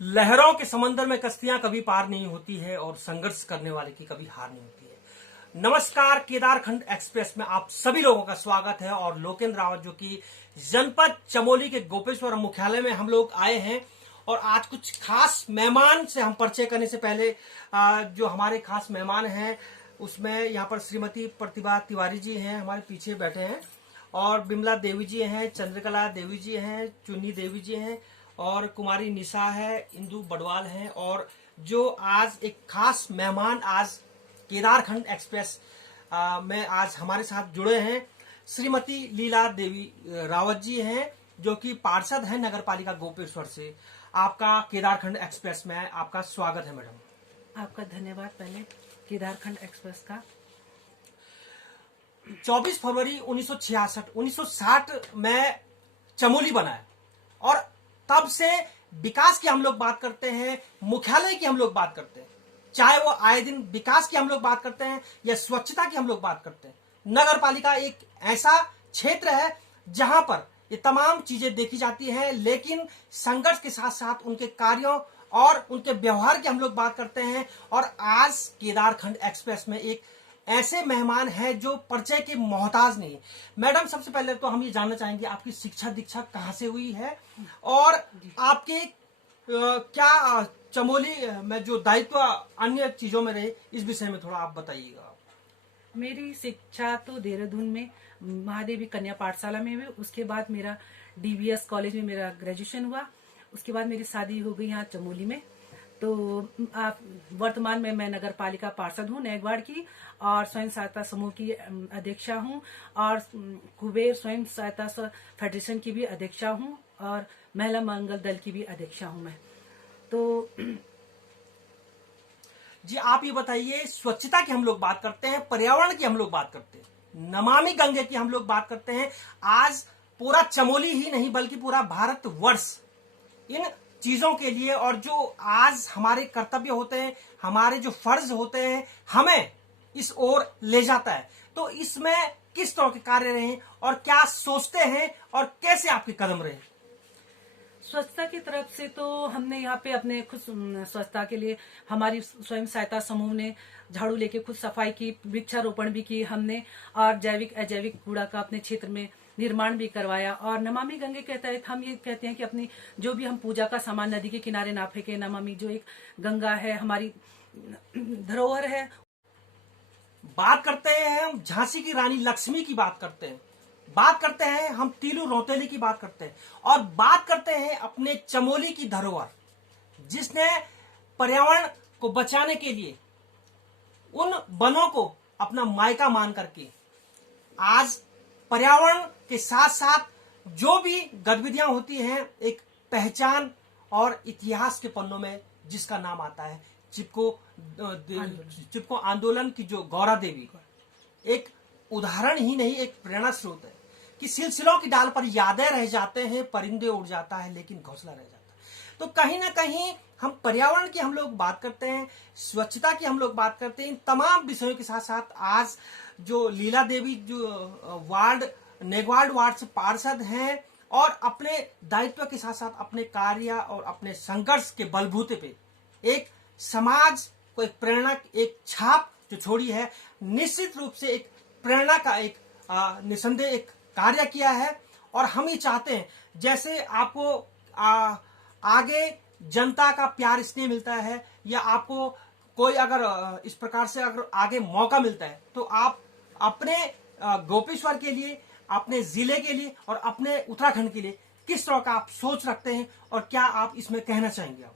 लहरों के समंदर में कश्तियां कभी पार नहीं होती है और संघर्ष करने वाले की कभी हार नहीं होती है। नमस्कार, केदारखंड एक्सप्रेस में आप सभी लोगों का स्वागत है। और लोकेंद्र रावत जो कि जनपद चमोली के गोपेश्वर मुख्यालय में हम लोग आए हैं और आज कुछ खास मेहमान से हम परिचय करने से पहले जो हमारे खास मेहमान हैं उसमें यहाँ पर श्रीमती प्रतिभा तिवारी जी हैं, हमारे पीछे बैठे हैं, और बिमला देवी जी हैं, चंद्रकला देवी जी हैं, चुन्नी देवी जी हैं, और कुमारी निशा है, इंदु बडवाल हैं, और जो आज एक खास मेहमान आज केदारखंड एक्सप्रेस में आज हमारे साथ जुड़े हैं, श्रीमती लीला देवी रावत जी हैं जो कि पार्षद हैं नगर पालिका गोपेश्वर से। आपका केदारखंड एक्सप्रेस में आपका स्वागत है मैडम। आपका धन्यवाद। पहले केदारखंड एक्सप्रेस का 24 फरवरी 1960 में चमोली बना है और तब से विकास की हम लोग बात करते हैं, मुख्यालय की हम लोग बात करते हैं, चाहे वो आए दिन विकास की हम लोग बात करते हैं या स्वच्छता की हम लोग बात करते हैं। नगर पालिका एक ऐसा क्षेत्र है जहां पर ये तमाम चीजें देखी जाती हैं, लेकिन संघर्ष के साथ साथ उनके कार्यों और उनके व्यवहार की हम लोग बात करते हैं। और आज केदारखंड एक्सप्रेस में एक ऐसे मेहमान हैं जो परिचय के मोहताज नहीं। मैडम, सबसे पहले तो हम ये जानना चाहेंगे आपकी शिक्षा दीक्षा कहाँ से हुई है और आपके क्या चमोली में जो दायित्व अन्य चीजों में रहे, इस विषय में थोड़ा आप बताइएगा। मेरी शिक्षा तो देहरादून में महादेवी कन्या पाठशाला में हुई। उसके बाद मेरा डीवीएस कॉलेज में मेरा ग्रेजुएशन हुआ। उसके बाद मेरी शादी हो गई यहाँ चमोली में। तो आप वर्तमान में मैं नगर पालिका पार्षद हूँ नेगवाड़ की, और स्वयं सहायता समूह की अध्यक्षा हूँ, और कुबेर स्वयं सहायता फेडरेशन की भी अध्यक्षा हूँ, और महिला मंगल दल की भी अध्यक्षा हूँ मैं। तो जी आप ये बताइए, स्वच्छता की हम लोग बात करते हैं, पर्यावरण की हम लोग बात करते हैं, नमामि गंगे की हम लोग बात करते हैं। आज पूरा चमोली ही नहीं बल्कि पूरा भारतवर्ष इन चीजों के लिए, और जो आज हमारे कर्तव्य होते हैं, हमारे जो फर्ज होते हैं, हमें इस ओर ले जाता है। तो इसमें किस तरह के कार्य रहे और क्या सोचते हैं और कैसे आपके कदम रहे? स्वच्छता की तरफ से तो हमने यहाँ पे अपने खुद स्वच्छता के लिए हमारी स्वयं सहायता समूह ने झाड़ू लेके खुद सफाई की, वृक्षारोपण भी की हमने, और जैविक अजैविक कूड़ा का अपने क्षेत्र में निर्माण भी करवाया। और नमामि गंगे के तहत हम ये कहते हैं कि अपनी जो भी हम पूजा का सामान नदी के किनारे ना फेंके। नमामि जो एक गंगा है, हमारी धरोहर है। बात करते हैं हम झांसी की रानी लक्ष्मी की, बात करते हैं, बात करते हैं हम तीलू रौतेली की, बात करते हैं, और बात करते हैं अपने चमोली की धरोहर जिसने पर्यावरण को बचाने के लिए उन वनों को अपना मायका मान करके आज पर्यावरण के साथ साथ जो भी गतिविधियां होती हैं एक पहचान और इतिहास के पन्नों में जिसका नाम आता है चिपको आंदोलन की जो गौरा देवी एक उदाहरण ही नहीं, एक प्रेरणा स्रोत है कि सिलसिलों की डाल पर यादें रह जाते हैं, परिंदे उड़ जाता है लेकिन घोंसला रह जाता है। तो कहीं ना कहीं हम पर्यावरण की हम लोग बात करते हैं, स्वच्छता की हम लोग बात करते हैं, इन तमाम विषयों के साथ साथ आज जो लीला देवी जो नेगवाड़ वार्ड से पार्षद हैं और अपने दायित्व के साथ साथ अपने कार्य और अपने संघर्ष के बलबूते पे एक समाज को एक प्रेरणा, एक छाप जो छोड़ी है, निश्चित रूप से एक प्रेरणा का एक निसंदेह एक कार्य किया है। और हम ये चाहते हैं जैसे आपको आगे जनता का प्यार इसलिए मिलता है या आपको कोई अगर इस प्रकार से अगर आगे मौका मिलता है तो आप अपने गोपेश्वर के लिए, अपने जिले के लिए और अपने उत्तराखंड के लिए किस तरह का आप सोच रखते हैं और क्या आप इसमें कहना चाहेंगे? आप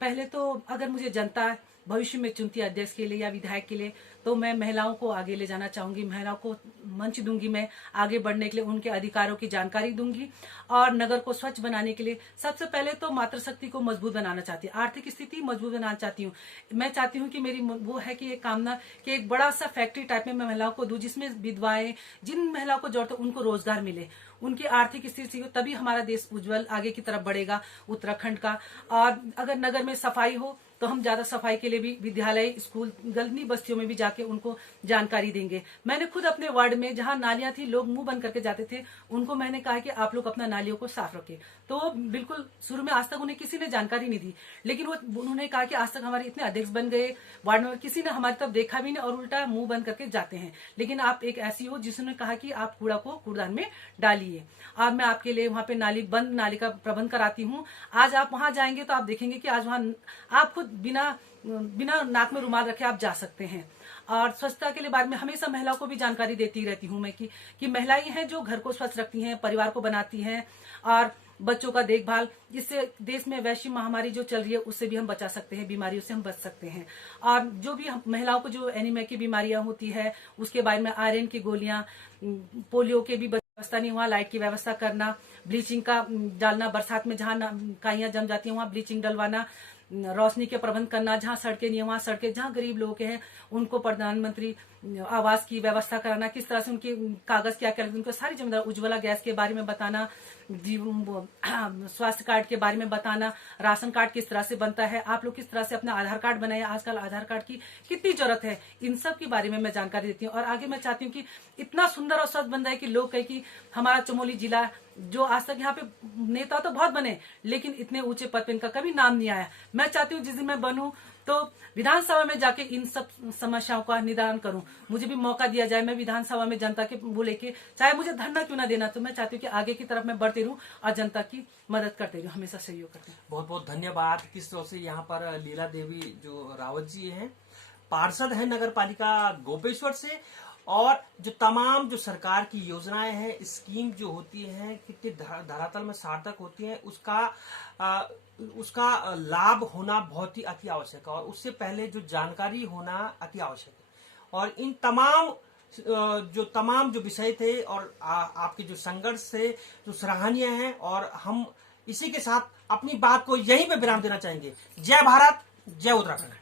पहले तो अगर मुझे जनता भविष्य में चुनती है अध्यक्ष के लिए या विधायक के लिए, तो मैं महिलाओं को आगे ले जाना चाहूंगी। महिलाओं को मंच दूंगी, मैं आगे बढ़ने के लिए उनके अधिकारों की जानकारी दूंगी, और नगर को स्वच्छ बनाने के लिए सबसे पहले तो मातृशक्ति को मजबूत बनाना चाहती हूँ, आर्थिक स्थिति मजबूत बनाना चाहती हूँ। मैं चाहती हूँ कि मेरी वो है कि एक कामना कि एक बड़ा सा फैक्ट्री टाइप में मैं महिलाओं को दूं, जिसमें विधवाएं, जिन महिलाओं को जरूरत है उनको रोजगार मिले, उनकी आर्थिक स्थिति हो, तभी हमारा देश उज्जवल आगे की तरफ बढ़ेगा उत्तराखंड का। और अगर नगर में सफाई हो तो हम ज्यादा सफाई के लिए भी विद्यालय, स्कूल, गली बस्तियों में भी जाके उनको जानकारी देंगे। मैंने खुद अपने वार्ड में जहां नालियां थी, लोग मुंह बंद करके जाते थे, उनको मैंने कहा कि आप लोग अपना नालियों को साफ रखें। तो बिल्कुल शुरू में आज तक उन्हें किसी ने जानकारी नहीं दी, लेकिन उन्होंने कहा कि आज तक हमारे इतने अध्यक्ष बन गए, वार्ड में किसी ने हमारी तरफ देखा भी नहीं और उल्टा मुंह बंद करके जाते हैं। लेकिन आप एक ऐसी हो जिसने कहा कि आप कूड़ा को कूड़ादान में डालिए। अब मैं आपके लिए वहां पे बंद नाली का प्रबंध कराती हूँ। आज आप वहां जाएंगे तो आप देखेंगे कि आज वहां आप खुद बिना नाक में रुमाल रखे आप जा सकते हैं। और स्वच्छता के लिए बारे में हमेशा महिलाओं को भी जानकारी देती रहती हूँ मैं कि महिलाएं हैं जो घर को स्वच्छ रखती हैं, परिवार को बनाती हैं और बच्चों का देखभाल। इससे देश में वैश्विक महामारी जो चल रही है उससे भी हम बचा सकते हैं, बीमारियों से हम बच सकते हैं। और जो भी महिलाओं को जो एनीमिया की बीमारियां होती है उसके बारे में आयरन की गोलियां, पोलियो के भी व्यवस्था नहीं, वहाँ लाइट की व्यवस्था करना, ब्लीचिंग का डालना, बरसात में जहाँ काइयां जम जाती हैं वहाँ ब्लीचिंग डलवाना, रोशनी के प्रबंध करना, जहाँ सड़कें नहीं है वहाँ सड़कें, जहाँ गरीब लोग हैं उनको प्रधानमंत्री आवास की व्यवस्था कराना, किस तरह से उनके कागज क्या क्या उनको सारी जिम्मेदारी, उज्ज्वला गैस के बारे में बताना, स्वास्थ्य कार्ड के बारे में बताना, राशन कार्ड किस तरह से बनता है, आप लोग किस तरह से अपना आधार कार्ड बनाए, आजकल आधार कार्ड की कितनी जरूरत है, इन सब के बारे में मैं जानकारी देती हूँ। और आगे मैं चाहती हूँ कि इतना सुंदर और स्वच्छ बन जाए कि लोग कहे कि हमारा चमोली जिला, जो आज तक यहाँ पे नेता तो बहुत बने लेकिन इतने ऊंचे पद पे इनका कभी नाम नहीं आया, मैं चाहती हूँ जिस दिन मैं बनूं तो विधानसभा में जाके इन सब समस्याओं का निदान करूं, मुझे भी मौका दिया जाए, मैं विधानसभा में जनता के वो लेके, चाहे मुझे धरना क्यों ना देना, तो मैं चाहती हूँ कि आगे की तरफ मैं बढ़ती रहूं और जनता की मदद करते रहूं, हमेशा सहयोग करते रहूं। बहुत बहुत धन्यवाद। किस तरह से यहाँ पर लीला देवी जो रावत जी हैं, पार्षद हैं नगर पालिका गोपेश्वर से, और जो तमाम जो सरकार की योजनाएं हैं, स्कीम जो होती हैं, कितनी धरातल में सार्थक होती हैं, उसका लाभ होना बहुत ही अति आवश्यक है, और उससे पहले जो जानकारी होना अति आवश्यक है। और इन तमाम जो विषय थे और आपके जो संघर्ष थे जो सराहनीय हैं, और हम इसी के साथ अपनी बात को यहीं पे विराम देना चाहेंगे। जय भारत, जय उत्तराखंड।